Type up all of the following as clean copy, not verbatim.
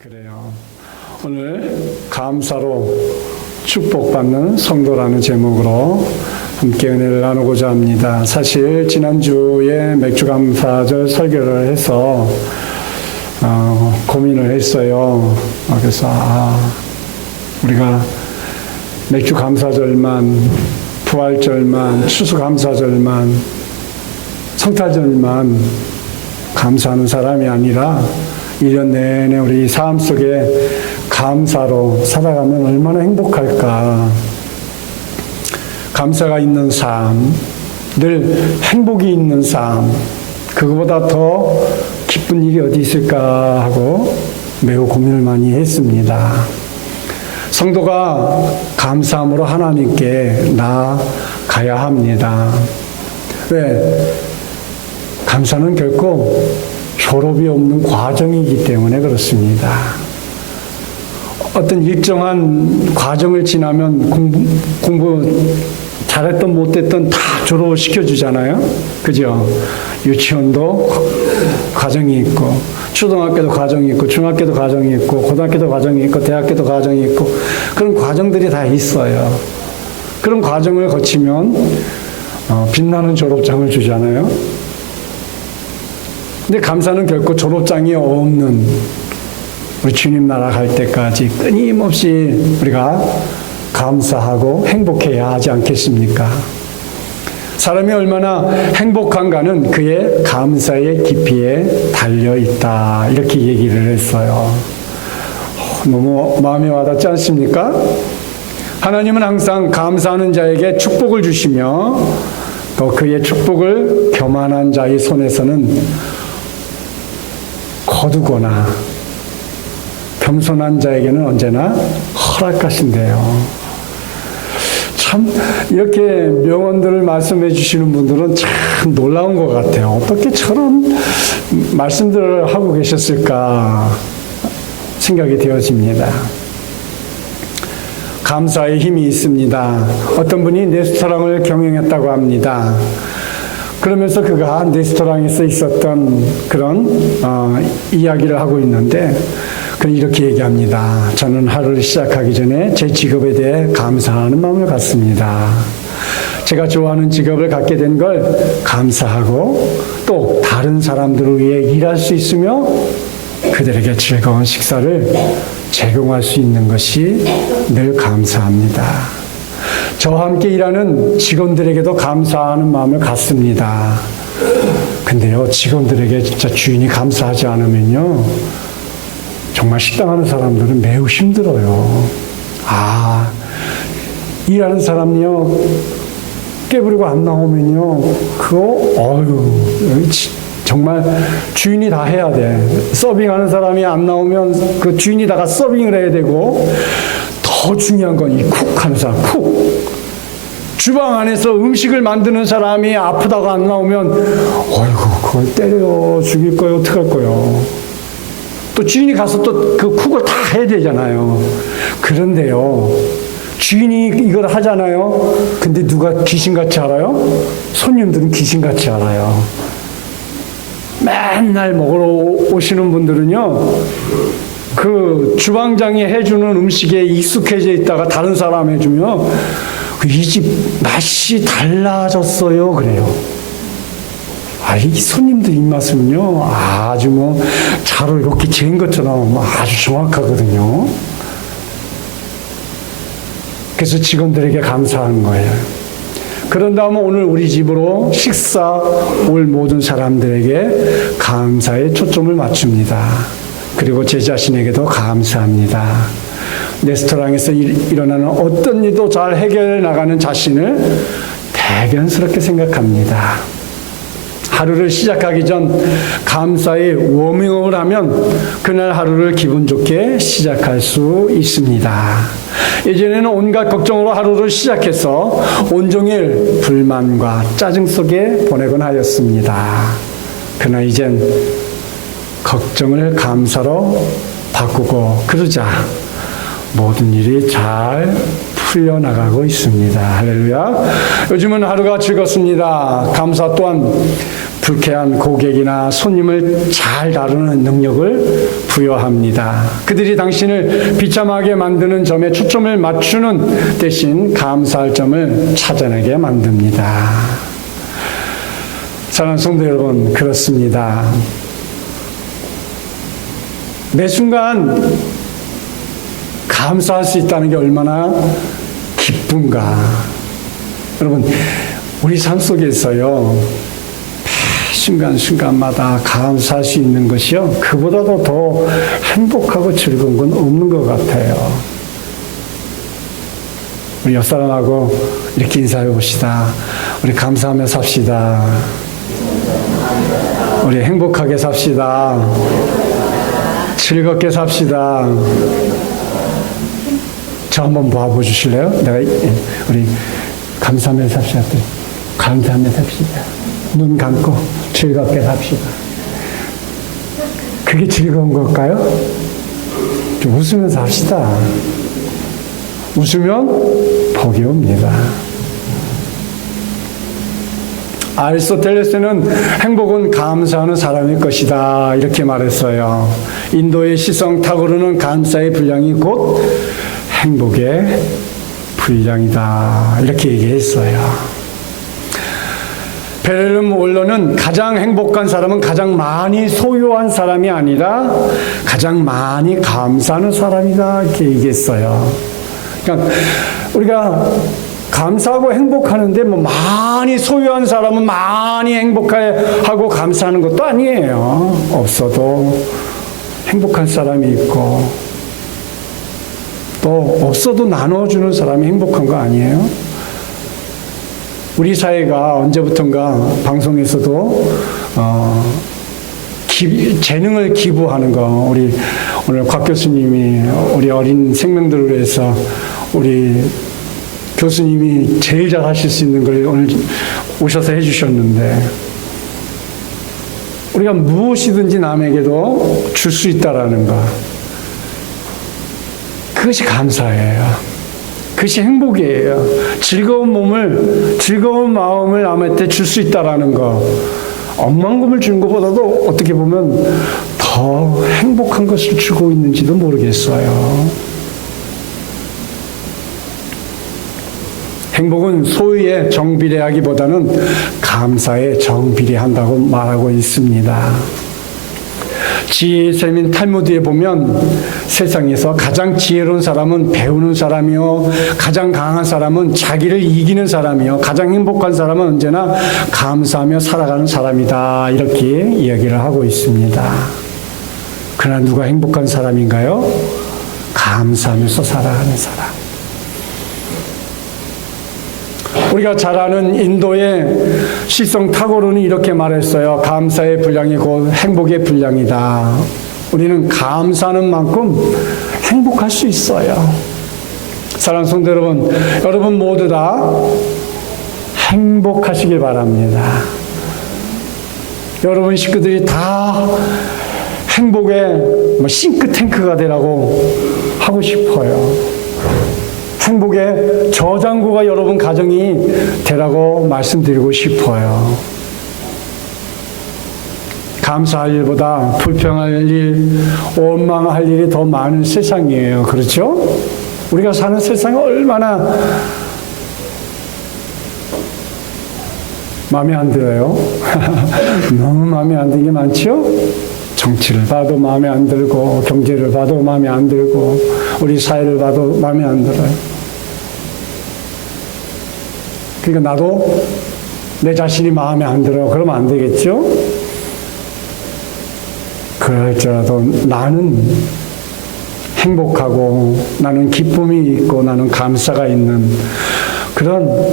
그래요. 오늘 감사로 축복받는 성도라는 제목으로 함께 은혜를 나누고자 합니다. 사실 지난주에 맥주감사절 설교를 해서 고민을 했어요. 그래서 우리가 맥주감사절만, 부활절만, 추수감사절만, 성탄절만 감사하는 사람이 아니라 1년 내내 우리 삶 속에 감사로 살아가면 얼마나 행복할까. 감사가 있는 삶, 늘 행복이 있는 삶, 그거보다 더 기쁜 일이 어디 있을까 하고 매우 고민을 많이 했습니다. 성도가 감사함으로 하나님께 나아가야 합니다. 왜? 감사는 결코 졸업이 없는 과정이기 때문에 그렇습니다. 어떤 일정한 과정을 지나면 공부 잘했던 못했던 다 졸업을 시켜주잖아요. 그죠? 유치원도 과정이 있고, 초등학교도 과정이 있고, 중학교도 과정이 있고, 고등학교도 과정이 있고, 대학교도 과정이 있고, 그런 과정들이 다 있어요. 그런 과정을 거치면 빛나는 졸업장을 주잖아요. 근데 감사는 결코 졸업장이 없는 우리 주님 나라 갈 때까지 끊임없이 우리가 감사하고 행복해야 하지 않겠습니까? 사람이 얼마나 행복한가는 그의 감사의 깊이에 달려있다. 이렇게 얘기를 했어요. 너무 마음에 와닿지 않습니까? 하나님은 항상 감사하는 자에게 축복을 주시며 또 그의 축복을 교만한 자의 손에서는 거두거나 겸손한 자에게는 언제나 허락하신대요. 참 이렇게 명언들을 말씀해 주시는 분들은 참 놀라운 것 같아요. 어떻게 저런 말씀들을 하고 계셨을까 생각이 되어집니다. 감사의 힘이 있습니다. 어떤 분이 레스토랑을 경영했다고 합니다. 그러면서 그가 레스토랑에서 있었던 그런 이야기를 하고 있는데 이렇게 얘기합니다. 저는 하루를 시작하기 전에 제 직업에 대해 감사하는 마음을 갖습니다. 제가 좋아하는 직업을 갖게 된 걸 감사하고 또 다른 사람들을 위해 일할 수 있으며 그들에게 즐거운 식사를 제공할 수 있는 것이 늘 감사합니다. 저와 함께 일하는 직원들에게도 감사하는 마음을 갖습니다. 근데요, 직원들에게 진짜 주인이 감사하지 않으면요, 정말 식당 하는 사람들은 매우 힘들어요. 일하는 사람이요, 깨부리고 안 나오면요, 정말 주인이 다 해야 돼. 서빙하는 사람이 안 나오면 그 주인이 다가 서빙을 해야 되고, 더 중요한 건 이 쿡 하는 사람, 쿡. 주방 안에서 음식을 만드는 사람이 아프다가 안 나오면, 그걸 때려 죽일 거예요, 어떡할 거예요. 또 주인이 가서 또 그 쿡을 다 해야 되잖아요. 그런데요, 주인이 이걸 하잖아요. 근데 누가 귀신같이 알아요? 손님들은 귀신같이 알아요. 맨날 먹으러 오시는 분들은요, 그 주방장이 해주는 음식에 익숙해져 있다가 다른 사람 해주면 이 집 맛이 달라졌어요. 그래요. 이 손님들 입맛은요, 아주 자로 이렇게 재인 것처럼 아주 정확하거든요. 그래서 직원들에게 감사하는 거예요. 그런 다음에 오늘 우리 집으로 식사 올 모든 사람들에게 감사의 초점을 맞춥니다. 그리고 제 자신에게도 감사합니다. 레스토랑에서 일어나는 어떤 일도 잘 해결해 나가는 자신을 대견스럽게 생각합니다. 하루를 시작하기 전 감사의 워밍업을 하면 그날 하루를 기분 좋게 시작할 수 있습니다. 예전에는 온갖 걱정으로 하루를 시작해서 온종일 불만과 짜증 속에 보내곤 하였습니다. 그러나 이젠 걱정을 감사로 바꾸고 그러자 모든 일이 잘 풀려나가고 있습니다. 할렐루야. 요즘은 하루가 즐겁습니다. 감사 또한 불쾌한 고객이나 손님을 잘 다루는 능력을 부여합니다. 그들이 당신을 비참하게 만드는 점에 초점을 맞추는 대신 감사할 점을 찾아내게 만듭니다. 사랑하는 성도 여러분, 그렇습니다. 매 순간 감사할 수 있다는 게 얼마나 기쁜가. 여러분, 우리 삶 속에서요, 순간순간마다 감사할 수 있는 것이요, 그보다도 더 행복하고 즐거운 건 없는 것 같아요. 우리 옆 사람하고 이렇게 인사해 봅시다. 우리 감사하며 삽시다. 우리 행복하게 삽시다. 즐겁게 삽시다. 저 한번 봐보 주실래요? 우리 감사하며 삽시다. 감사하며 삽시다. 눈 감고 즐겁게 삽시다. 그게 즐거운 걸까요? 좀 웃으면서 합시다. 웃으면 복이 옵니다. 아리스토텔레스는 행복은 감사하는 사람일 것이다, 이렇게 말했어요. 인도의 시성 탁오르는 감사의 분량이 곧 행복의 분량이다, 이렇게 얘기했어요. 베를린 원로는 가장 행복한 사람은 가장 많이 소유한 사람이 아니라 가장 많이 감사하는 사람이다, 이렇게 얘기했어요. 그러니까 우리가 감사하고 행복하는데 뭐 많이 소유한 사람은 많이 행복하고 감사하는 것도 아니에요. 없어도 행복한 사람이 있고 또 없어도 나눠주는 사람이 행복한 거 아니에요? 우리 사회가 언제부턴가 방송에서도 재능을 기부하는 거, 우리 오늘 곽 교수님이 우리 어린 생명들을 위해서 우리 교수님이 제일 잘 하실 수 있는 걸 오늘 오셔서 해주셨는데, 우리가 무엇이든지 남에게도 줄 수 있다라는 것, 그것이 감사예요. 그것이 행복이에요. 즐거운 마음을 남한테 줄 수 있다라는 거, 억만금을 주는 것보다도 어떻게 보면 더 행복한 것을 주고 있는지도 모르겠어요. 행복은 소유에 정비례하기보다는 감사에 정비례한다고 말하고 있습니다. 지혜의 셈인 탈무드에 보면 세상에서 가장 지혜로운 사람은 배우는 사람이요, 가장 강한 사람은 자기를 이기는 사람이요, 가장 행복한 사람은 언제나 감사하며 살아가는 사람이다, 이렇게 이야기를 하고 있습니다. 그러나 누가 행복한 사람인가요? 감사하면서 살아가는 사람. 우리가 잘 아는 인도의 시성 탁오르는 이렇게 말했어요. 감사의 분량이 곧 행복의 분량이다. 우리는 감사하는 만큼 행복할 수 있어요. 사랑하는 성도 여러분 모두 다 행복하시길 바랍니다. 여러분 식구들이 다 행복의 싱크탱크가 되라고 하고 싶어요. 행복의 저장고가 여러분 가정이 되라고 말씀드리고 싶어요. 감사할 일보다 불평할 일, 원망할 일이 더 많은 세상이에요. 그렇죠? 우리가 사는 세상이 얼마나 마음에 안 들어요? 너무 마음에 안 드는 게 많죠? 정치를 봐도 마음에 안 들고, 경제를 봐도 마음에 안 들고, 우리 사회를 봐도 마음에 안 들어요. 그러니까 나도 내 자신이 마음에 안 들어. 그러면 안 되겠죠? 그럴지라도 나는 행복하고, 나는 기쁨이 있고, 나는 감사가 있는 그런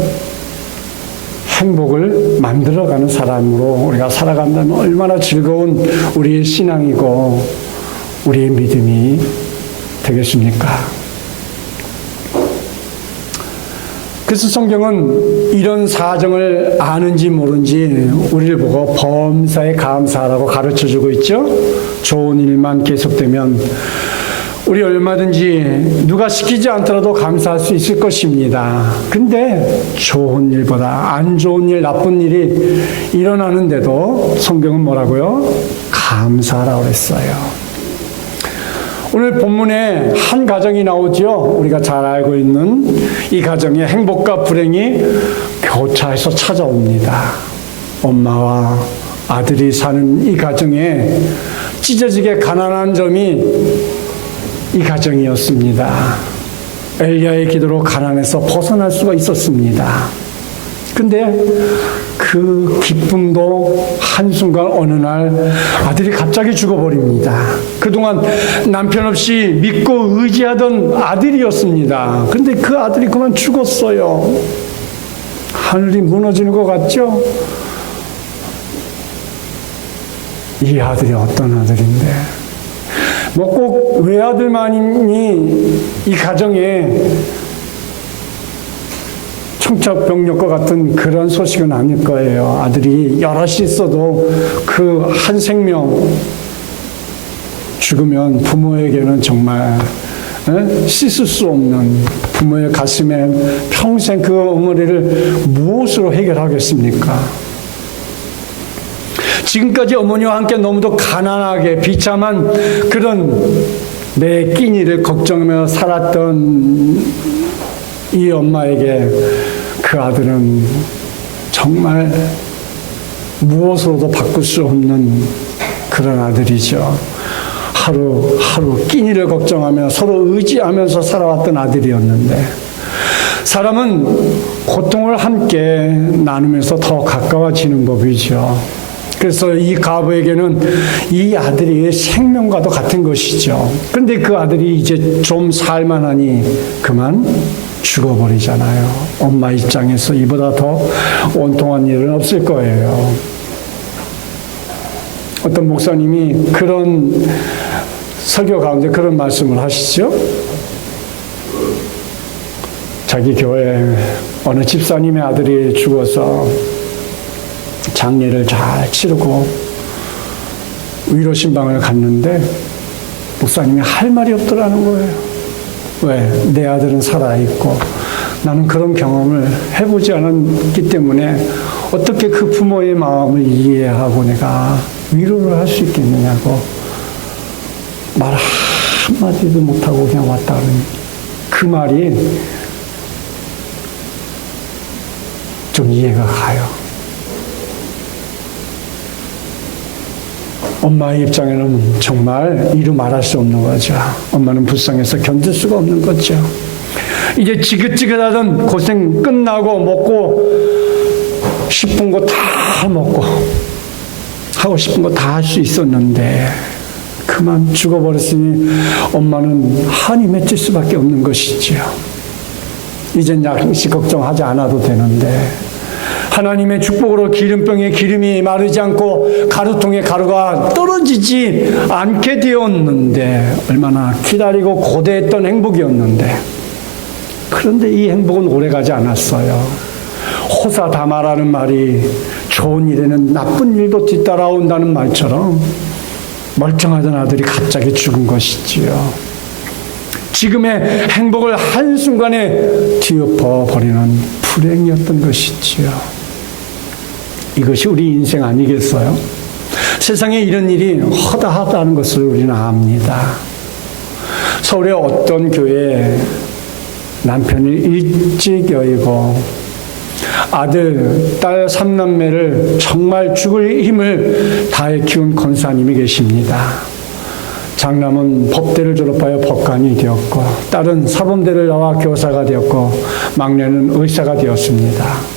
행복을 만들어가는 사람으로 우리가 살아간다면 얼마나 즐거운 우리의 신앙이고 우리의 믿음이 되겠습니까? 그래서 성경은 이런 사정을 아는지 모르는지 우리를 보고 범사에 감사하라고 가르쳐주고 있죠. 좋은 일만 계속되면 우리 얼마든지 누가 시키지 않더라도 감사할 수 있을 것입니다. 근데 좋은 일보다 안 좋은 일, 나쁜 일이 일어나는데도 성경은 뭐라고요? 감사하라고 그랬어요. 오늘 본문에 한 가정이 나오죠. 우리가 잘 알고 있는 이 가정의 행복과 불행이 교차해서 찾아옵니다. 엄마와 아들이 사는 이 가정에 찢어지게 가난한 점이 이 가정이었습니다. 엘리야의 기도로 가난에서 벗어날 수가 있었습니다. 근데 그 기쁨도 한순간 어느 날 아들이 갑자기 죽어버립니다. 그동안 남편 없이 믿고 의지하던 아들이었습니다. 근데 그 아들이 그만 죽었어요. 하늘이 무너지는 것 같죠? 이 아들이 어떤 아들인데? 뭐 꼭 외아들만이 이 가정에 청첩병력과 같은 그런 소식은 아닐 거예요. 아들이 여럿이 있어도 그 한 생명 죽으면 부모에게는 정말 씻을 수 없는, 부모의 가슴에 평생 그 응어리를 무엇으로 해결하겠습니까? 지금까지 어머니와 함께 너무도 가난하게 비참한 그런 내 끼니를 걱정하며 살았던 이 엄마에게 그 아들은 정말 무엇으로도 바꿀 수 없는 그런 아들이죠. 하루하루 끼니를 걱정하며 서로 의지하면서 살아왔던 아들이었는데, 사람은 고통을 함께 나누면서 더 가까워지는 법이죠. 그래서 이 가부에게는 이 아들이 생명과도 같은 것이죠. 그런데 그 아들이 이제 좀 살만하니 그만 죽어버리잖아요. 엄마 입장에서 이보다 더 원통한 일은 없을 거예요. 어떤 목사님이 그런 설교 가운데 그런 말씀을 하시죠. 자기 교회 어느 집사님의 아들이 죽어서 장례를 잘 치르고 위로신방을 갔는데 목사님이 할 말이 없더라는 거예요. 왜? 내 아들은 살아있고 나는 그런 경험을 해보지 않았기 때문에 어떻게 그 부모의 마음을 이해하고 내가 위로를 할 수 있겠느냐고 말 한마디도 못하고 그냥 왔다 그러니 그 말이 좀 이해가 가요. 엄마의 입장에는 정말 이루 말할 수 없는 거죠. 엄마는 불쌍해서 견딜 수가 없는 거죠. 이제 지긋지긋하던 고생 끝나고 먹고 싶은 거 다 먹고 하고 싶은 거 다 할 수 있었는데 그만 죽어버렸으니 엄마는 한이 맺힐 수밖에 없는 것이지요. 이젠 양식 걱정하지 않아도 되는데 하나님의 축복으로 기름병에 기름이 마르지 않고 가루통에 가루가 떨어지지 않게 되었는데 얼마나 기다리고 고대했던 행복이었는데, 그런데 이 행복은 오래가지 않았어요. 호사다마라는 말이 좋은 일에는 나쁜 일도 뒤따라온다는 말처럼 멀쩡하던 아들이 갑자기 죽은 것이지요. 지금의 행복을 한순간에 뒤엎어버리는 불행이었던 것이지요. 이것이 우리 인생 아니겠어요? 세상에 이런 일이 허다하다는 것을 우리는 압니다. 서울의 어떤 교회에 남편이 일찍 여의고 아들, 딸 3남매를 정말 죽을 힘을 다해 키운 권사님이 계십니다. 장남은 법대를 졸업하여 법관이 되었고 딸은 사범대를 나와 교사가 되었고 막내는 의사가 되었습니다.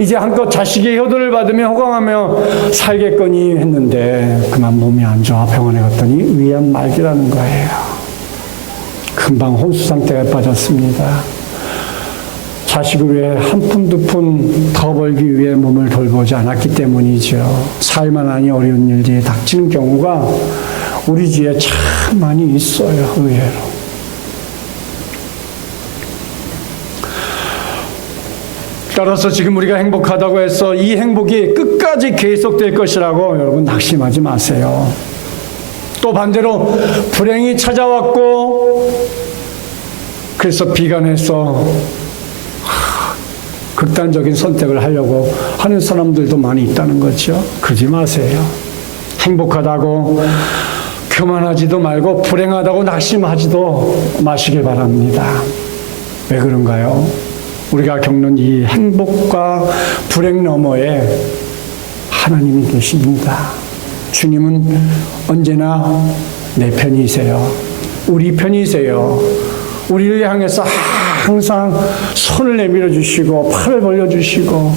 이제 한껏 자식의 효도를 받으며 호강하며 살겠거니 했는데 그만 몸이 안 좋아 병원에 갔더니 위암 말기라는 거예요. 금방 혼수 상태에 빠졌습니다. 자식을 위해 한 푼 두 푼 더 벌기 위해 몸을 돌보지 않았기 때문이죠. 살만하니 어려운 일들이 닥치는 경우가 우리 주위에 참 많이 있어요. 의외로. 따라서 지금 우리가 행복하다고 해서 이 행복이 끝까지 계속될 것이라고 여러분 낙심하지 마세요. 또 반대로 불행이 찾아왔고 그래서 비관해서 극단적인 선택을 하려고 하는 사람들도 많이 있다는 거죠. 그러지 마세요. 행복하다고 교만하지도 말고 불행하다고 낙심하지도 마시길 바랍니다. 왜 그런가요? 우리가 겪는 이 행복과 불행 너머에 하나님이 계십니다. 주님은 언제나 내 편이세요. 우리 편이세요. 우리를 향해서 항상 손을 내밀어 주시고 팔을 벌려 주시고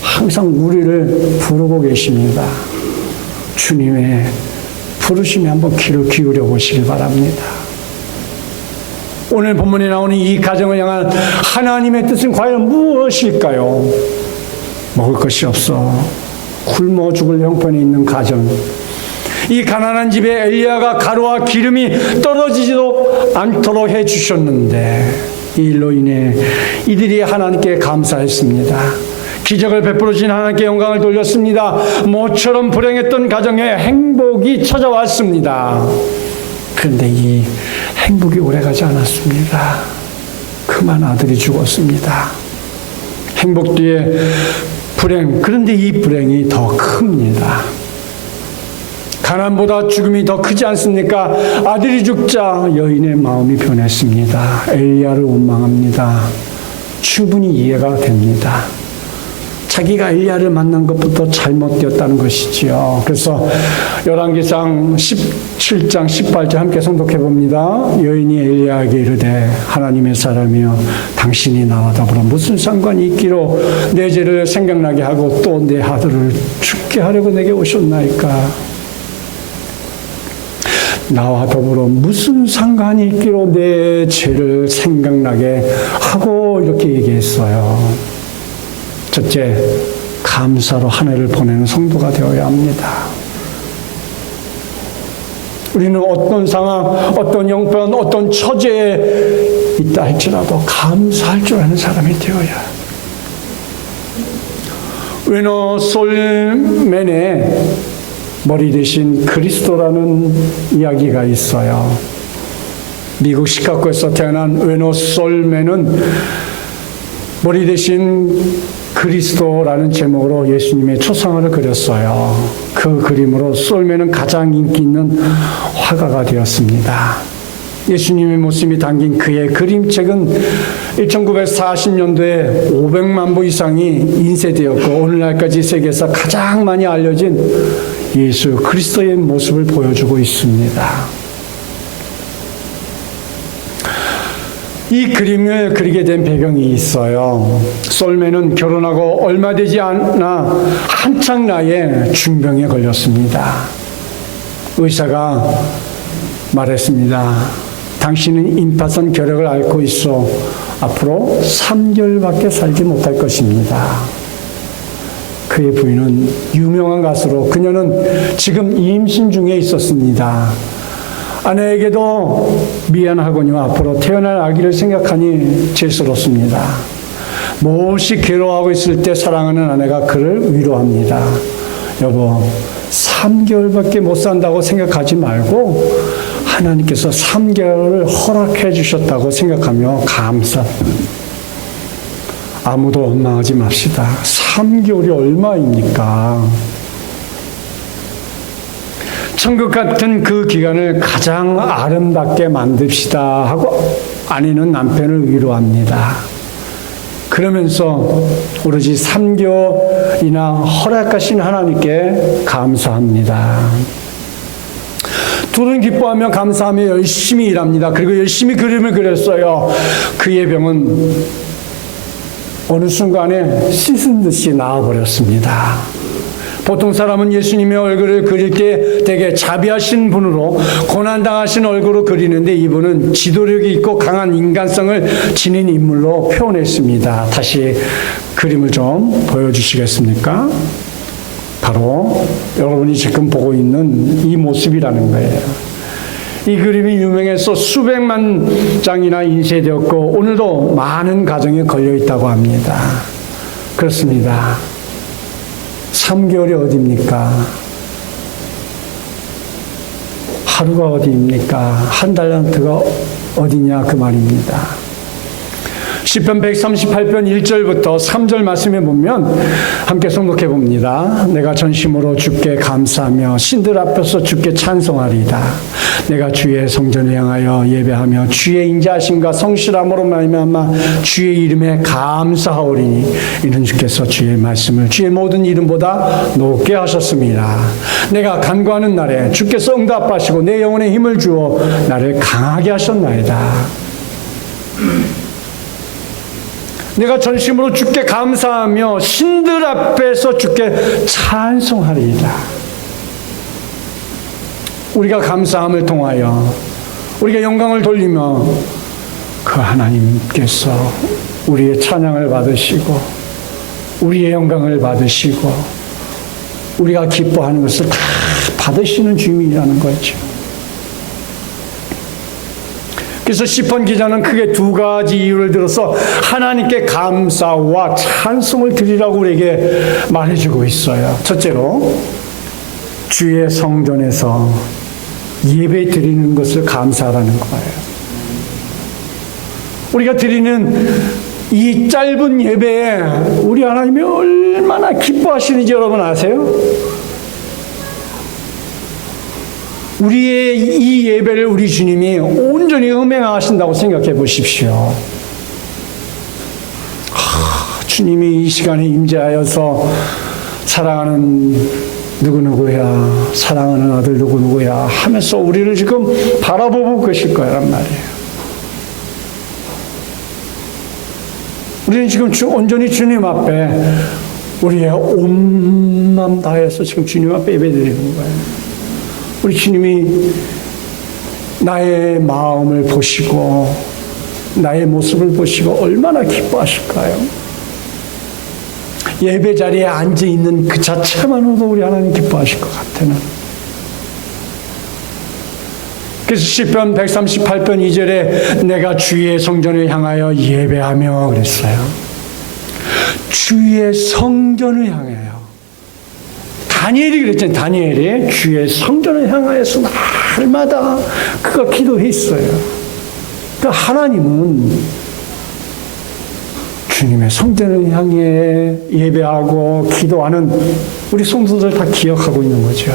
항상 우리를 부르고 계십니다. 주님의 부르심에 한번 귀를 기울여 보시길 바랍니다. 오늘 본문에 나오는 이 가정을 향한 하나님의 뜻은 과연 무엇일까요? 먹을 것이 없어 굶어 죽을 형편에 있는 가정, 이 가난한 집에 엘리야가 가루와 기름이 떨어지지도 않도록 해주셨는데 이 일로 인해 이들이 하나님께 감사했습니다. 기적을 베풀어 주신 하나님께 영광을 돌렸습니다. 모처럼 불행했던 가정에 행복이 찾아왔습니다. 그런데 이 행복이 오래가지 않았습니다. 그만 아들이 죽었습니다. 행복 뒤에 불행, 그런데 이 불행이 더 큽니다. 가난보다 죽음이 더 크지 않습니까? 아들이 죽자 여인의 마음이 변했습니다. 엘리야를 원망합니다. 충분히 이해가 됩니다. 자기가 엘리야를 만난 것부터 잘못되었다는 것이지요. 그래서 열왕기상 17장 18절 함께 성독해 봅니다. 여인이 엘리야에게 이르되 하나님의 사람이여 당신이 나와 더불어 무슨 상관이 있기로 내 죄를 생각나게 하고 또 내 아들을 죽게 하려고 내게 오셨나이까. 나와 더불어 무슨 상관이 있기로 내 죄를 생각나게 하고 이렇게 얘기했어요. 첫째, 감사로 한 해를 보내는 성도가 되어야 합니다. 우리는 어떤 상황, 어떤 형편, 어떤 처지에 있다 할지라도 감사할 줄 아는 사람이 되어야. 웨너 솔맨의 머리 대신 그리스도라는 이야기가 있어요. 미국 시카고에서 태어난 웨너 솔맨은 머리 대신 그리스도라는 제목으로 예수님의 초상화를 그렸어요. 그 그림으로 솔맨은 가장 인기 있는 화가가 되었습니다. 예수님의 모습이 담긴 그의 그림책은 1940년도에 500만 부 이상이 인쇄되었고 오늘날까지 세계에서 가장 많이 알려진 예수 그리스도의 모습을 보여주고 있습니다. 이 그림을 그리게 된 배경이 있어요. 솔맨은 결혼하고 얼마 되지 않아 한창 나이에 중병에 걸렸습니다. 의사가 말했습니다. 당신은 임파선 결핵을 앓고 있어 앞으로 3개월밖에 살지 못할 것입니다. 그의 부인은 유명한 가수로 그녀는 지금 임신 중에 있었습니다. 아내에게도 미안하거니와 앞으로 태어날 아기를 생각하니 죄스럽습니다. 몹시 괴로워하고 있을 때 사랑하는 아내가 그를 위로합니다. 여보, 3개월밖에 못 산다고 생각하지 말고 하나님께서 3개월을 허락해 주셨다고 생각하며 감사. 아무도 원망하지 맙시다. 3개월이 얼마입니까? 천국 같은 그 기간을 가장 아름답게 만듭시다 하고 아내는 남편을 위로합니다. 그러면서 오로지 3개월이나 허락하신 하나님께 감사합니다. 둘은 기뻐하며 감사하며 열심히 일합니다. 그리고 열심히 그림을 그렸어요. 그의 병은 어느 순간에 씻은 듯이 나아버렸습니다. 보통 사람은 예수님의 얼굴을 그릴 때 되게 자비하신 분으로 고난당하신 얼굴을 그리는데 이분은 지도력이 있고 강한 인간성을 지닌 인물로 표현했습니다. 다시 그림을 좀 보여주시겠습니까? 바로 여러분이 지금 보고 있는 이 모습이라는 거예요. 이 그림이 유명해서 수백만 장이나 인쇄되었고 오늘도 많은 가정에 걸려있다고 합니다. 그렇습니다. 3개월이 어딥니까? 하루가 어디입니까? 한 달란트가 어디냐 그 말입니다. 시편 138편 1절부터 3절 말씀에 보면 함께 성독해 봅니다. 내가 전심으로 주께 감사하며 신들 앞에서 주께 찬송하리이다. 내가 주의 성전을 향하여 예배하며 주의 인자하심과 성실함으로 말미암아 주의 이름에 감사하오리니 이는 주께서 주의 말씀을 주의 모든 이름보다 높게 하셨습니다. 내가 간구하는 날에 주께서 응답하시고 내 영혼에 힘을 주어 나를 강하게 하셨나이다. 내가 전심으로 주께 감사하며 신들 앞에서 주께 찬송하리이다. 우리가 감사함을 통하여 우리가 영광을 돌리며 그 하나님께서 우리의 찬양을 받으시고 우리의 영광을 받으시고 우리가 기뻐하는 것을 다 받으시는 주님이라는 거죠. 그래서 시편 기자는 크게 두 가지 이유를 들어서 하나님께 감사와 찬송을 드리라고 우리에게 말해주고 있어요. 첫째로 주의 성전에서 예배 드리는 것을 감사하라는 거예요. 우리가 드리는 이 짧은 예배에 우리 하나님이 얼마나 기뻐하시는지 여러분 아세요? 우리의 이 예배를 우리 주님이 온전히 음행하신다고 생각해 보십시오. 주님이 이 시간에 임재하여서 사랑하는 누구누구야, 사랑하는 아들 누구누구야 하면서 우리를 지금 바라보고 계실 거란 말이에요. 우리는 지금 온전히 주님 앞에 우리의 온 마음 다해서 지금 주님 앞에 예배드리는 거예요. 우리 주님이 나의 마음을 보시고 나의 모습을 보시고 얼마나 기뻐하실까요? 예배 자리에 앉아 있는 그 자체만으로도 우리 하나님 기뻐하실 것 같아요. 그래서 시편 138편 2절에 내가 주의 성전을 향하여 예배하며 그랬어요. 주의 성전을 향하여. 다니엘이 그랬잖아요. 다니엘이 주의 성전을 향하여서 날마다 그가 기도했어요. 그러니까 하나님은 주님의 성전을 향해 예배하고 기도하는 우리 성도들 다 기억하고 있는 거죠.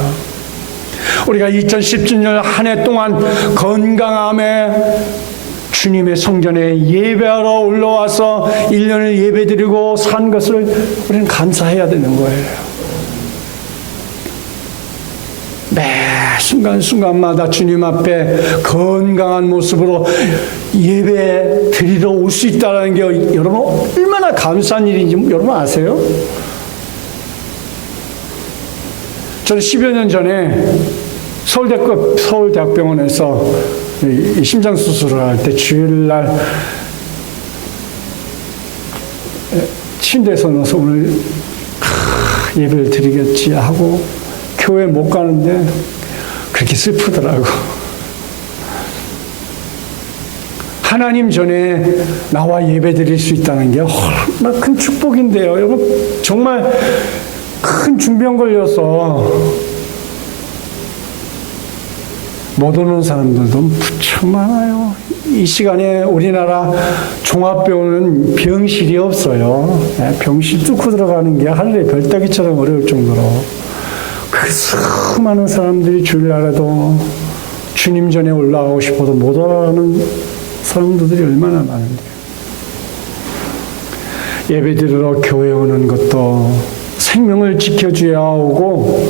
우리가 2017년 한 해 동안 건강함에 주님의 성전에 예배하러 올라와서 1년을 예배드리고 산 것을 우리는 감사해야 되는 거예요. 매 순간순간마다 주님 앞에 건강한 모습으로 예배 드리러 올 수 있다는 게 여러분 얼마나 감사한 일인지 여러분 아세요? 저는 10여 년 전에 서울대학병원에서 심장수술을 할 때 주일날 침대에서 누워서 오늘 예배를 드리겠지 하고 교회 못 가는데 그렇게 슬프더라고. 하나님 전에 나와 예배 드릴 수 있다는 게 얼마나 큰 축복인데요. 여러분 정말 큰 중병 걸려서 못 오는 사람들도 무척 많아요. 이 시간에 우리나라 종합병원은 병실이 없어요. 병실 뚫고 들어가는 게 하늘의 별따기처럼 어려울 정도로 그 수많은 사람들이 주일날에도 주님 전에 올라가고 싶어도 못 올라가는 사람들이 얼마나 많은데요. 예배드리러 교회 오는 것도 생명을 지켜줘야 하고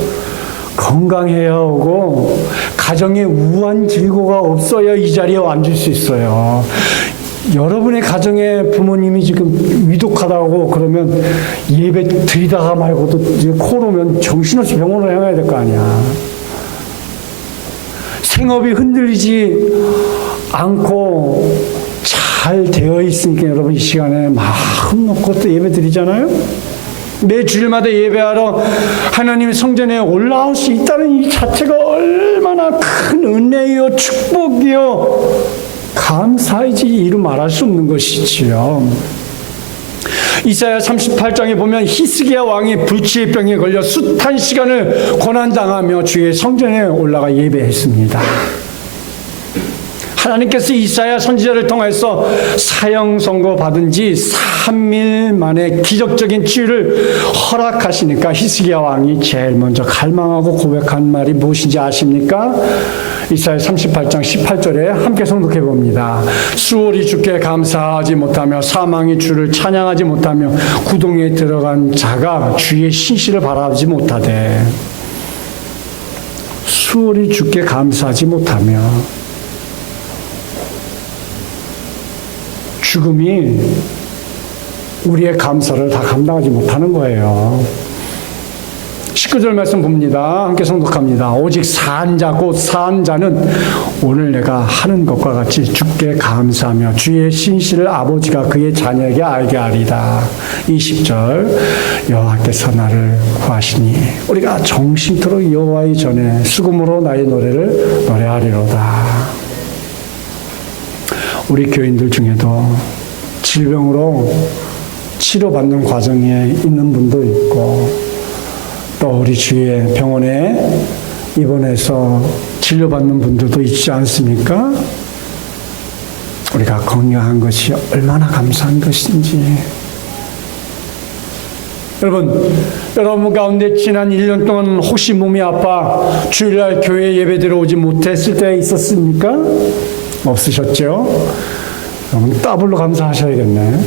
건강해야 하고 가정에 우한 질고가 없어야 이 자리에 앉을 수 있어요. 여러분의 가정에 부모님이 지금 위독하다고 그러면 예배 드리다가 말고도 코로면 정신없이 병원을 향해야 될 거 아니야. 생업이 흔들리지 않고 잘 되어 있으니까 여러분 이 시간에 마음 놓고 또 예배 드리잖아요. 매 주일마다 예배하러 하나님의 성전에 올라올 수 있다는 이 자체가 얼마나 큰 은혜요 축복이요 감사이지 이루 말할 수 없는 것이지요. 이사야 38장에 보면 히스기야 왕이 불치의 병에 걸려 숱한 시간을 고난당하며 주의 성전에 올라가 예배했습니다. 하나님께서 이사야 선지자를 통해서 사형 선고 받은 지 3일 만에 기적적인 치유를 허락하시니까 히스기야 왕이 제일 먼저 갈망하고 고백한 말이 무엇인지 아십니까? 이사야 38장 18절에 함께 성독해 봅니다. 수월이 주께 감사하지 못하며 사망이 주를 찬양하지 못하며 구덩이에 들어간 자가 주의 신실을 바라지 못하되. 수월이 주께 감사하지 못하며 죽음이 우리의 감사를 다 감당하지 못하는 거예요. 19절 말씀 봅니다. 함께 성독합니다. 오직 산 자 곧 산 자는 오늘 내가 하는 것과 같이 주께 감사하며 주의 신실을 아버지가 그의 자녀에게 알게 하리다. 20절 여호와께서 나를 구하시니 우리가 정신토록 여호와의 전에 수금으로 나의 노래를 노래하리로다. 우리 교인들 중에도 질병으로 치료받는 과정에 있는 분도 있고 또 우리 주위에 병원에 입원해서 진료받는 분들도 있지 않습니까? 우리가 건강한 것이 얼마나 감사한 것인지. 여러분 가운데 지난 1년 동안 혹시 몸이 아파 주일날 교회 예배 들어오지 못했을 때 있었습니까? 없으셨죠? 여러분 더블로 감사하셔야겠네.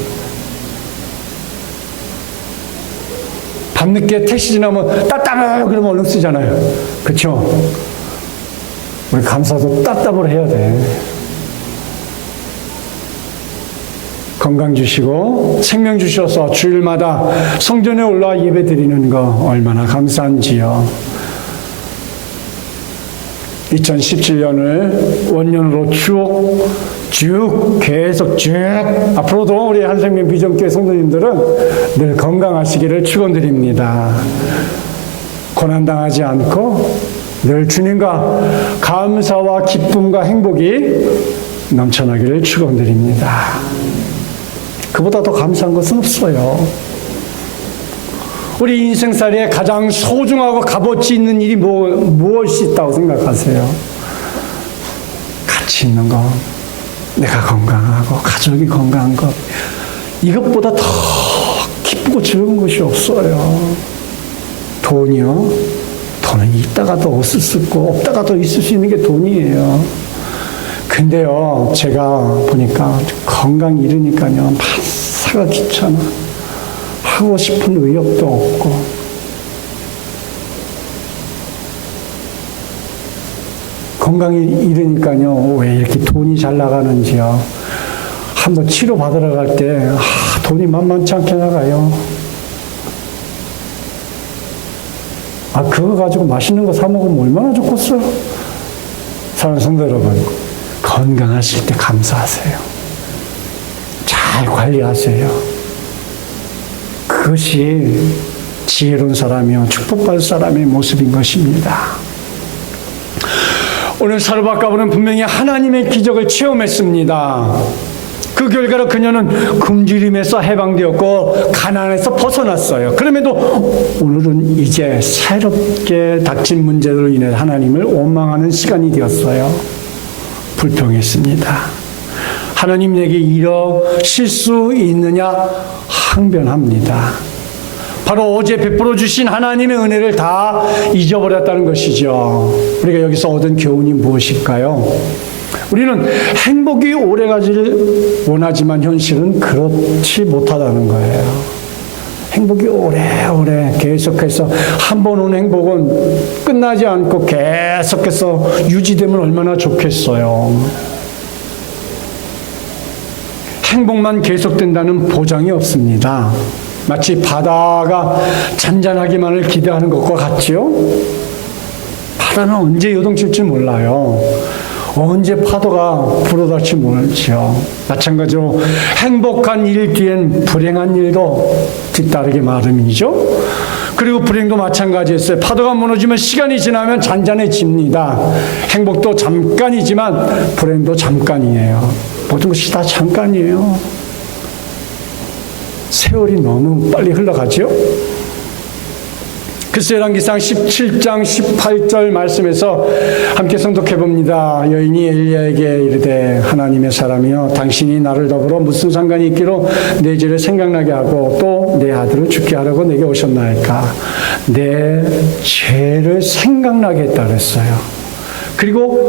밤늦게 택시 지나면 따따블 그러면 얼른 쓰잖아요. 그렇죠? 우리 감사도 따따블 해야 돼. 건강 주시고 생명 주셔서 주일마다 성전에 올라와 예배 드리는 거 얼마나 감사한지요. 2017년을 원년으로 쭉 계속 앞으로도 우리 한생명 비전교회 성도님들은 늘 건강하시기를 축원드립니다. 고난당하지 않고 늘 주님과 감사와 기쁨과 행복이 넘쳐나기를 축원드립니다. 그보다 더 감사한 것은 없어요. 우리 인생살이에 가장 소중하고 값어치 있는 일이 무엇이 있다고 생각하세요? 가치 있는 거, 내가 건강하고 가족이 건강한 것, 이것보다 더 기쁘고 즐거운 것이 없어요. 돈이요? 돈은 있다가도 없을 수 있고 없다가도 있을 수 있는 게 돈이에요. 근데요, 제가 보니까 건강 잃으니까요, 마사가 귀찮아. 하고 싶은 의욕도 없고. 건강이 잃으니까요, 왜 이렇게 돈이 잘 나가는지요. 한번 치료 받으러 갈 때 돈이 만만치 않게 나가요. 그거 가지고 맛있는 거 사 먹으면 얼마나 좋겠어. 사랑하는 성도 여러분, 건강하실 때 감사하세요. 잘 관리하세요. 그것이 지혜로운 사람이요 축복받을 사람의 모습인 것입니다. 오늘 사르밧가브는 분명히 하나님의 기적을 체험했습니다. 그 결과로 그녀는 굶주림에서 해방되었고 가난에서 벗어났어요. 그럼에도 오늘은 이제 새롭게 닥친 문제로 인해 하나님을 원망하는 시간이 되었어요. 불평했습니다. 하나님 내게 이러실 수 있느냐 항변합니다. 바로 어제 베풀어 주신 하나님의 은혜를 다 잊어버렸다는 것이죠. 우리가 여기서 얻은 교훈이 무엇일까요? 우리는 행복이 오래가기를 원하지만 현실은 그렇지 못하다는 거예요. 행복이 오래오래 계속해서 한 번 온 행복은 끝나지 않고 계속해서 유지되면 얼마나 좋겠어요. 행복만 계속된다는 보장이 없습니다. 마치 바다가 잔잔하기만을 기대하는 것과 같지요? 바다는 언제 요동칠지 몰라요. 언제 파도가 불어닥칠지 모르지요. 마찬가지로 행복한 일 뒤엔 불행한 일도 뒤따르기 마련이죠. 그리고 불행도 마찬가지였어요. 파도가 무너지면 시간이 지나면 잔잔해집니다. 행복도 잠깐이지만 불행도 잠깐이에요. 모든 것이 다 잠깐이에요. 세월이 너무 빨리 흘러가죠. 글쎄 열왕기상 17장 18절 말씀에서 함께 성독해 봅니다. 여인이 엘리야에게 이르되 하나님의 사람이여 당신이 나를 더불어 무슨 상관이 있기로 내 죄를 생각나게 하고 또 내 아들을 죽게 하려고 내게 오셨나이까. 내 죄를 생각나게 했다 그랬어요. 그리고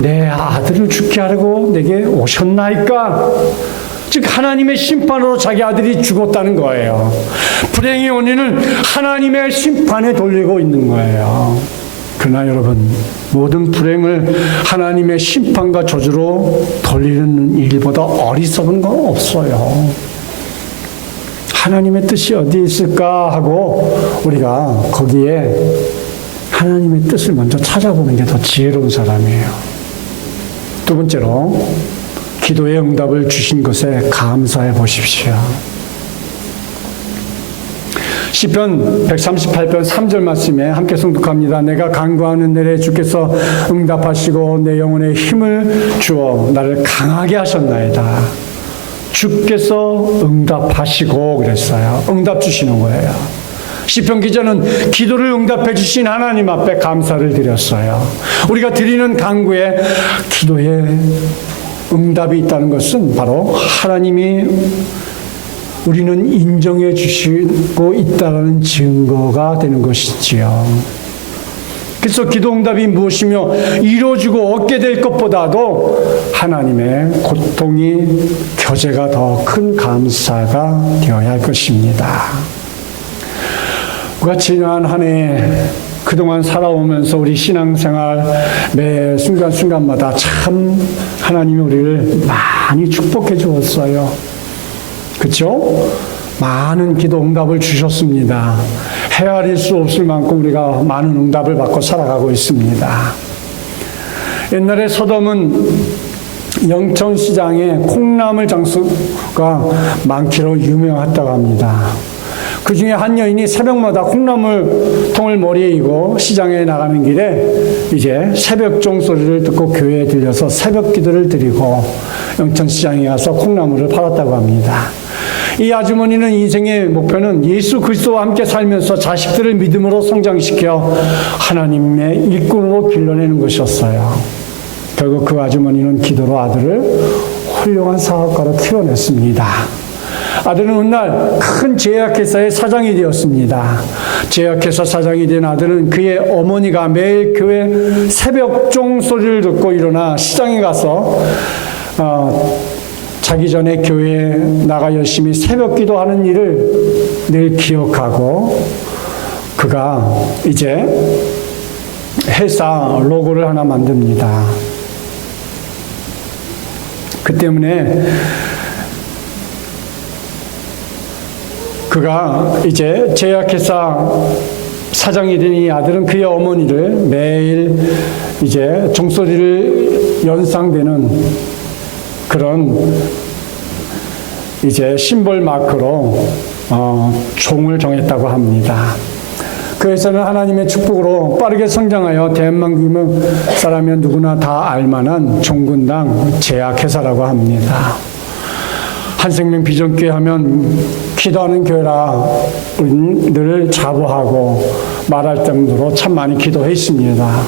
내 아들을 죽게 하려고 내게 오셨나이까. 즉 하나님의 심판으로 자기 아들이 죽었다는 거예요. 불행의 원인은 하나님의 심판에 돌리고 있는 거예요. 그러나 여러분, 모든 불행을 하나님의 심판과 저주로 돌리는 일보다 어리석은 건 없어요. 하나님의 뜻이 어디 있을까 하고 우리가 거기에 하나님의 뜻을 먼저 찾아보는 게 더 지혜로운 사람이에요. 두 번째로, 기도의 응답을 주신 것에 감사해 보십시오. 시편 138편 3절 말씀에 함께 성독합니다. 내가 간구하는 내래 주께서 응답하시고 내 영혼에 힘을 주어 나를 강하게 하셨나이다. 주께서 응답하시고 그랬어요. 응답 주시는 거예요. 시편 기자는 기도를 응답해 주신 하나님 앞에 감사를 드렸어요. 우리가 드리는 간구에 기도에 응답이 있다는 것은 바로 하나님이 우리는 인정해 주시고 있다는 증거가 되는 것이지요. 그래서 기도 응답이 무엇이며 이루어지고 얻게 될 것보다도 하나님의 고통이 교제가 더 큰 감사가 되어야 할 것입니다. 우리가 지난 한 해 그동안 살아오면서 우리 신앙생활 매 순간순간마다 참 하나님이 우리를 많이 축복해 주었어요. 그렇죠? 많은 기도 응답을 주셨습니다. 헤아릴 수 없을 만큼 우리가 많은 응답을 받고 살아가고 있습니다. 옛날에 서돔은 영천시장에 콩나물 장수가 많기로 유명했다고 합니다. 그 중에 한 여인이 새벽마다 콩나물 통을 머리에 이고 시장에 나가는 길에 이제 새벽종 소리를 듣고 교회에 들려서 새벽 기도를 드리고 영천시장에 가서 콩나물을 팔았다고 합니다. 이 아주머니는 인생의 목표는 예수 그리스도와 함께 살면서 자식들을 믿음으로 성장시켜 하나님의 일꾼으로 길러내는 것이었어요. 결국 그 아주머니는 기도로 아들을 훌륭한 사업가로 키워냈습니다. 아들은 어느 날 큰 제약회사의 사장이 되었습니다. 제약회사 사장이 된 아들은 그의 어머니가 매일 교회 새벽종 소리를 듣고 일어나 시장에 가서 자기 전에 교회에 나가 열심히 새벽 기도하는 일을 늘 기억하고 그가 이제 회사 로고를 하나 만듭니다. 그 때문에 그가 이제 제약회사 사장이 된 이 아들은 그의 어머니를 매일 이제 종소리를 연상되는 그런 이제 심벌 마크로 종을 정했다고 합니다. 그 회사는 하나님의 축복으로 빠르게 성장하여 대한민국 사람이면 누구나 다 알만한 종군당 제약회사라고 합니다. 한생명 비전교회 하면 기도하는 교회라 늘 자부하고 말할 정도로 참 많이 기도했습니다.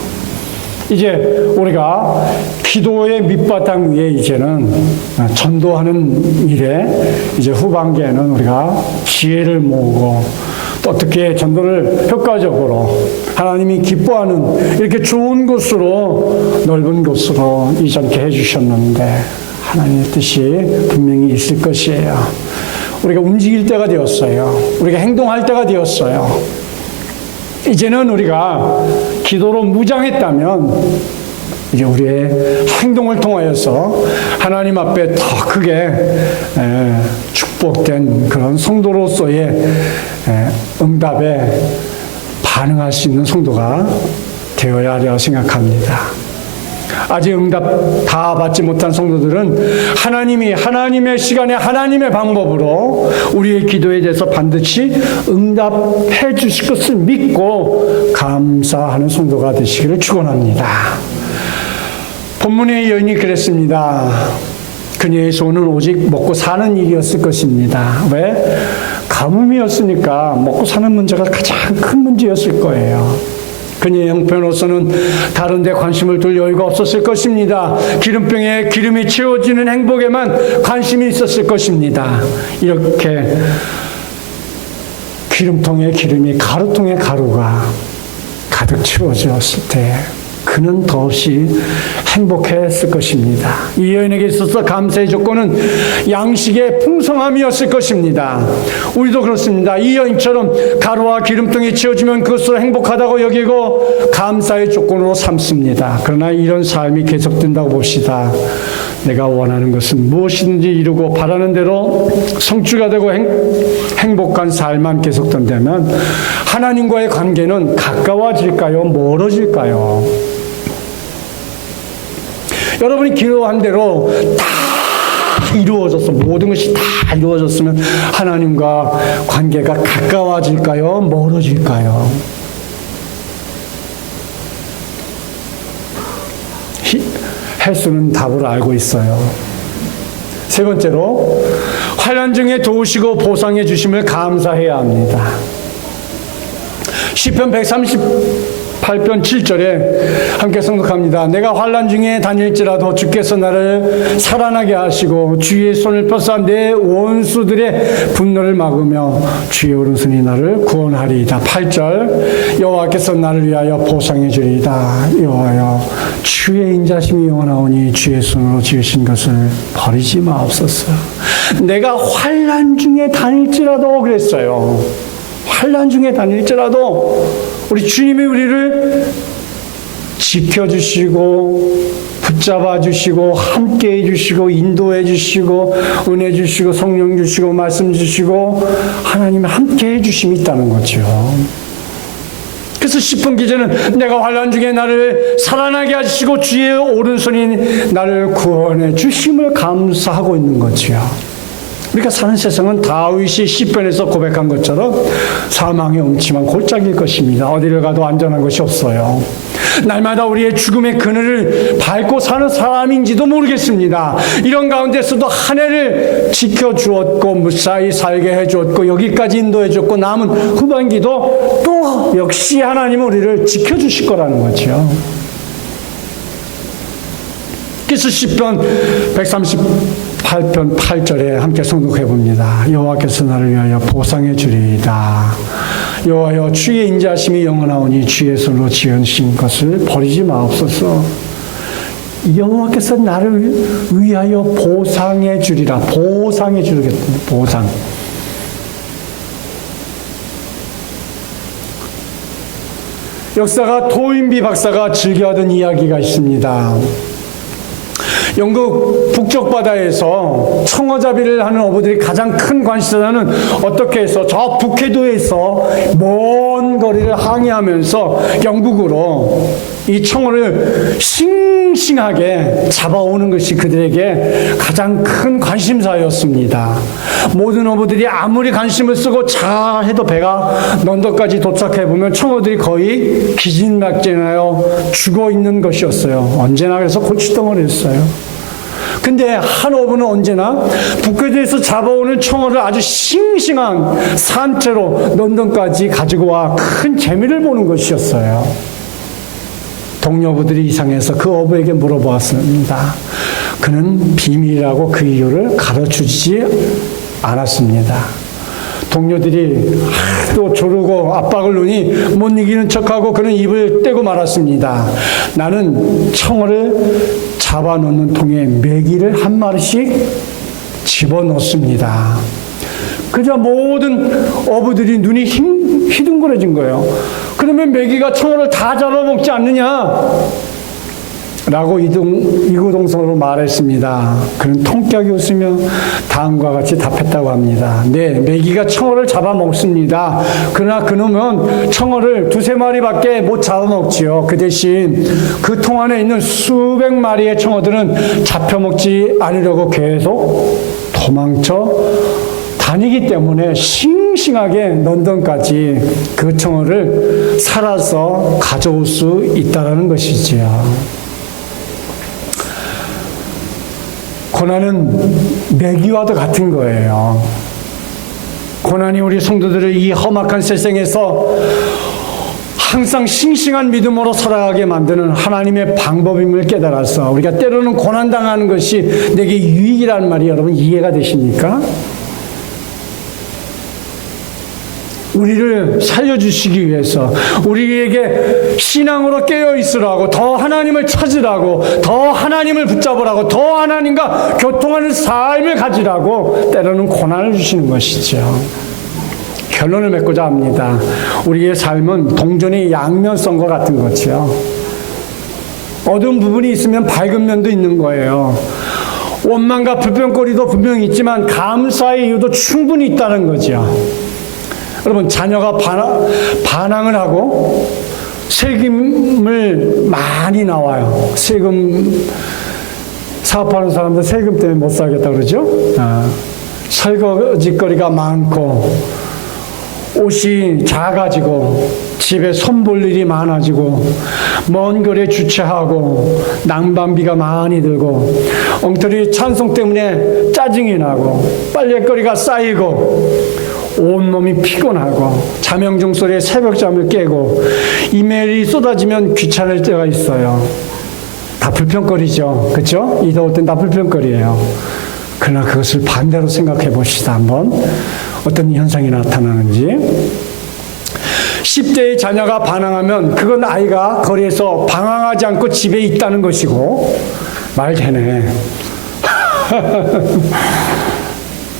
이제 우리가 기도의 밑바탕 위에 이제는 전도하는 일에 이제 후반기에는 우리가 지혜를 모으고 또 어떻게 전도를 효과적으로 하나님이 기뻐하는 이렇게 좋은 곳으로 넓은 곳으로 이전케 해주셨는데 하나님의 뜻이 분명히 있을 것이에요. 우리가 움직일 때가 되었어요. 우리가 행동할 때가 되었어요. 이제는 우리가 기도로 무장했다면 이제 우리의 행동을 통하여서 하나님 앞에 더 크게 축복된 그런 성도로서의 응답에 반응할 수 있는 성도가 되어야 하리라고 생각합니다. 아직 응답 다 받지 못한 성도들은 하나님이 하나님의 시간에 하나님의 방법으로 우리의 기도에 대해서 반드시 응답해 주실 것을 믿고 감사하는 성도가 되시기를 축원합니다. 본문의 여인이 그랬습니다. 그녀의 소원은 오직 먹고 사는 일이었을 것입니다. 왜? 가뭄이었으니까 먹고 사는 문제가 가장 큰 문제였을 거예요. 그녀의 형편으로서는 다른 데 관심을 둘 여유가 없었을 것입니다. 기름병에 기름이 채워지는 행복에만 관심이 있었을 것입니다. 이렇게 기름통에 기름이, 가루통에 가루가 가득 채워졌을 때 그는 더없이 행복했을 것입니다. 이 여인에게 있어서 감사의 조건은 양식의 풍성함이었을 것입니다. 우리도 그렇습니다. 이 여인처럼 가루와 기름통이 채워지면 그것으로 행복하다고 여기고 감사의 조건으로 삼습니다. 그러나 이런 삶이 계속된다고 봅시다. 내가 원하는 것은 무엇이든지 이루고 바라는 대로 성취가 되고 행복한 삶만 계속된다면 하나님과의 관계는 가까워질까요? 멀어질까요? 여러분이 기도한 대로 다 이루어졌어. 모든 것이 다 이루어졌으면 하나님과 관계가 가까워질까요? 멀어질까요? 헬수는 답을 알고 있어요. 세 번째로, 환난 중에 도우시고 보상해 주심을 감사해야 합니다. 시편 138편 7절에 함께 성독합니다. 내가 환난 중에 다닐지라도 주께서 나를 살아나게 하시고 주의 손을 펴사 내 원수들의 분노를 막으며 주의 오른손이 나를 구원하리이다. 8절, 여호와께서 나를 위하여 보상해 주리이다. 여호와여 주의 인자심이 영원하오니 주의 손으로 지으신 것을 버리지 마옵소서. 내가 환난 중에 다닐지라도 그랬어요. 환난 중에 다닐지라도 우리 주님이 우리를 지켜주시고 붙잡아 주시고 함께해 주시고 인도해 주시고 은혜 주시고 성령 주시고 말씀 주시고 하나님의 함께해 주심이 있다는 거죠. 그래서 시편 기자는 내가 환난 중에 나를 살아나게 하시고 주의 오른손이 나를 구원해 주심을 감사하고 있는 거죠. 우리가 사는 세상은 다윗이 시편에서 고백한 것처럼 사망의 음침한 골짜기일 것입니다. 어디를 가도 안전한 것이 없어요. 날마다 우리의 죽음의 그늘을 밟고 사는 사람인지도 모르겠습니다. 이런 가운데서도 한 해를 지켜주었고 무사히 살게 해주었고 여기까지 인도해줬고 남은 후반기도 또 역시 하나님은 우리를 지켜주실 거라는 거죠. 그래서 시편 138편 8절에 함께 성독해 봅니다. 여호와께서 나를 위하여 보상해 주리이다. 여호와여 주의 인자하심이 영원하오니 주의 손으로 지으신 것을 버리지 마옵소서. 여호와께서 나를 위하여 보상해 주리라. 보상해 주겠다. 보상. 역사가 토인비 박사가 즐겨하던 이야기가 있습니다. 영국 북쪽 바다에서 청어잡이를 하는 어부들이 가장 큰 관심사는 어떻게 해서 저 북해도에서 먼 거리를 항해하면서 영국으로 이 청어를 싱싱하게 잡아오는 것이 그들에게 가장 큰 관심사였습니다. 모든 어부들이 아무리 관심을 쓰고 잘해도 배가 런던까지 도착해보면 청어들이 거의 기진맥진하여 죽어있는 것이었어요. 언제나 그래서 골칫덩어리였어요. 근데 한 어부는 언제나 북해도에서 잡아오는 청어를 아주 싱싱한 산채로 런던까지 가지고 와 큰 재미를 보는 것이었어요. 동료부들이 이상해서 그 어부에게 물어보았습니다. 그는 비밀이라고 그 이유를 가르쳐주지 않았습니다. 동료들이 또 조르고 압박을 넣으니 못 이기는 척하고 그는 입을 떼고 말았습니다. 나는 청어를 잡아놓는 통에 메기를 한 마리씩 집어넣습니다. 그저 모든 어부들이 눈이 휘둥그레진 거예요. 그러면 메기가 청어를 다 잡아먹지 않느냐? 라고 이구동성으로 말했습니다. 그는 통깨하게 웃으며 다음과 같이 답했다고 합니다. 네, 메기가 청어를 잡아먹습니다. 그러나 그놈은 청어를 2-3마리밖에 못 잡아먹지요. 그 대신 그 통 안에 있는 수백 마리의 청어들은 잡혀먹지 않으려고 계속 도망쳐 다니기 때문에 싱싱하게 런던까지 그 청어를 살아서 가져올 수 있다는 것이지요. 고난은 메기와도 같은 거예요. 고난이 우리 성도들을 이 험악한 세상에서 항상 싱싱한 믿음으로 살아가게 만드는 하나님의 방법임을 깨달아서 우리가 때로는 고난당하는 것이 내게 유익이라는 말이 여러분 이해가 되십니까? 우리를 살려주시기 위해서 우리에게 신앙으로 깨어있으라고, 더 하나님을 찾으라고, 더 하나님을 붙잡으라고, 더 하나님과 교통하는 삶을 가지라고 때로는 고난을 주시는 것이죠. 결론을 맺고자 합니다. 우리의 삶은 동전의 양면성과 같은 거죠. 어두운 부분이 있으면 밝은 면도 있는 거예요. 원망과 불평거리도 분명히 있지만 감사의 이유도 충분히 있다는 거죠. 여러분, 자녀가 반항을 하고 세금을 많이 나와요. 세금 사업하는 사람들 세금 때문에 못 살겠다 그러죠. 설거지거리가 많고 옷이 작아지고 집에 손볼 일이 많아지고 먼 거리에 주차하고 난방비가 많이 들고 엉터리 찬송 때문에 짜증이 나고 빨래거리가 쌓이고 온몸이 피곤하고 자명종 소리에 새벽잠을 깨고 이메일이 쏟아지면 귀찮을 때가 있어요. 다 불평거리죠. 그렇죠? 이 더울 땐 다 불평거리예요. 그러나 그것을 반대로 생각해 봅시다. 한번 어떤 현상이 나타나는지. 10대의 자녀가 반항하면 그건 아이가 거리에서 방황하지 않고 집에 있다는 것이고, 말 되네.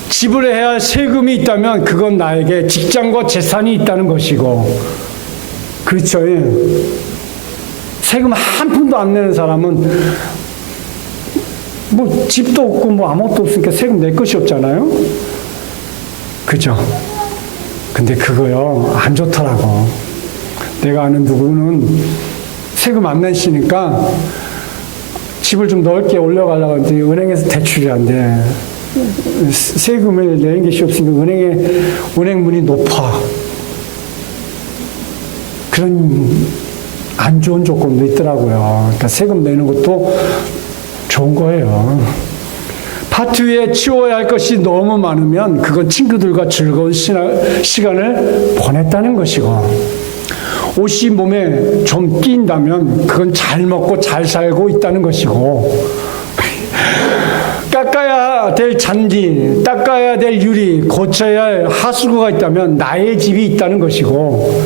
지불해야 할 세금이 있다면 그건 나에게 직장과 재산이 있다는 것이고, 그렇죠. 세금 한 푼도 안 내는 사람은 뭐 집도 없고 뭐 아무것도 없으니까 세금 낼 것이 없잖아요. 그죠? 근데 그거요 안 좋더라고. 내가 아는 누구는 세금 안 내시니까 집을 좀 넓게 올려가려고 하는데 은행에서 대출이 안 돼. 세금을 내는 것이 없으니까 은행 문이 높아. 그런 안 좋은 조건도 있더라고요. 그러니까 세금 내는 것도 좋은 거예요. 파티에 치워야 할 것이 너무 많으면 그건 친구들과 즐거운 시간을 보냈다는 것이고, 옷이 몸에 좀 끼인다면 그건 잘 먹고 잘 살고 있다는 것이고, 깎아야 될 잔디, 닦아야 될 유리, 고쳐야 할 하수구가 있다면 나의 집이 있다는 것이고,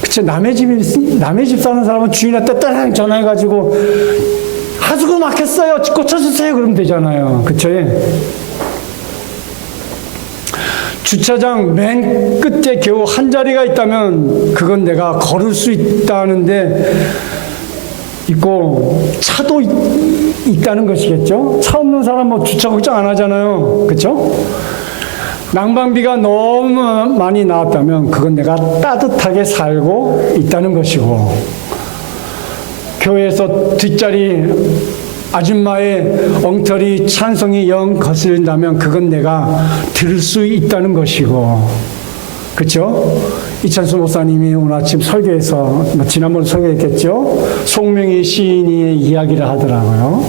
그치? 남의 집 사는 사람은 주인한테 따랑 전화해가지고 하수구 막혔어요. 고쳐주세요. 그러면 되잖아요. 그쵸? 주차장 맨 끝에 겨우 한 자리가 있다면 그건 내가 걸을 수 있다는데 있고, 차도 있다는 것이겠죠? 차 없는 사람 뭐 주차 걱정 안 하잖아요. 그쵸? 난방비가 너무 많이 나왔다면 그건 내가 따뜻하게 살고 있다는 것이고, 교회에서 뒷자리 아줌마의 엉터리 찬송이 영 거슬린다면 그건 내가 들을 수 있다는 것이고, 그렇죠? 이찬수 목사님이 오늘 아침 설교에서 지난번 설교했겠죠? 송명희 시인의 이야기를 하더라고요.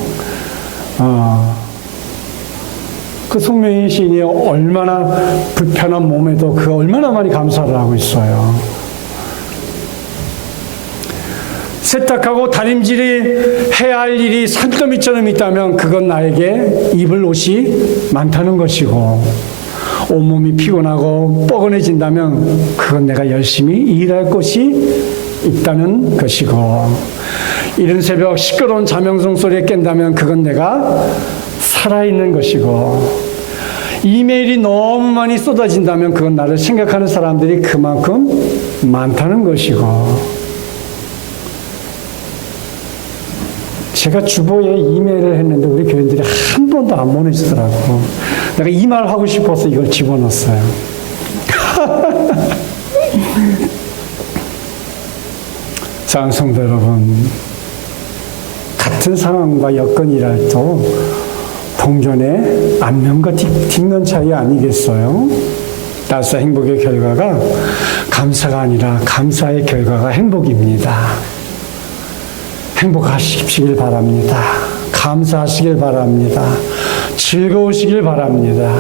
그 송명희 시인이 얼마나 불편한 몸에도 그 얼마나 많이 감사를 하고 있어요. 세탁하고 다림질이 해야 할 일이 산더미처럼 있다면 그건 나에게 입을 옷이 많다는 것이고, 온몸이 피곤하고 뻐근해진다면 그건 내가 열심히 일할 곳이 있다는 것이고, 이른 새벽 시끄러운 자명송 소리에 깬다면 그건 내가 살아있는 것이고, 이메일이 너무 많이 쏟아진다면 그건 나를 생각하는 사람들이 그만큼 많다는 것이고, 제가 주보에 이메일을 했는데 우리 교인들이 한 번도 안 보내주더라고. 내가 이 말 하고 싶어서 이걸 집어넣었어요. 사랑하는 성도 여러분, 같은 상황과 여건이랄도 동전의 앞면과 뒷면 차이 아니겠어요? 따스한 행복의 결과가 감사가 아니라 감사의 결과가 행복입니다. 행복하시길 바랍니다. 감사하시길 바랍니다. 즐거우시길 바랍니다.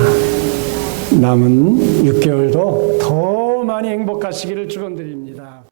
남은 6개월도 더 많이 행복하시기를 축원드립니다.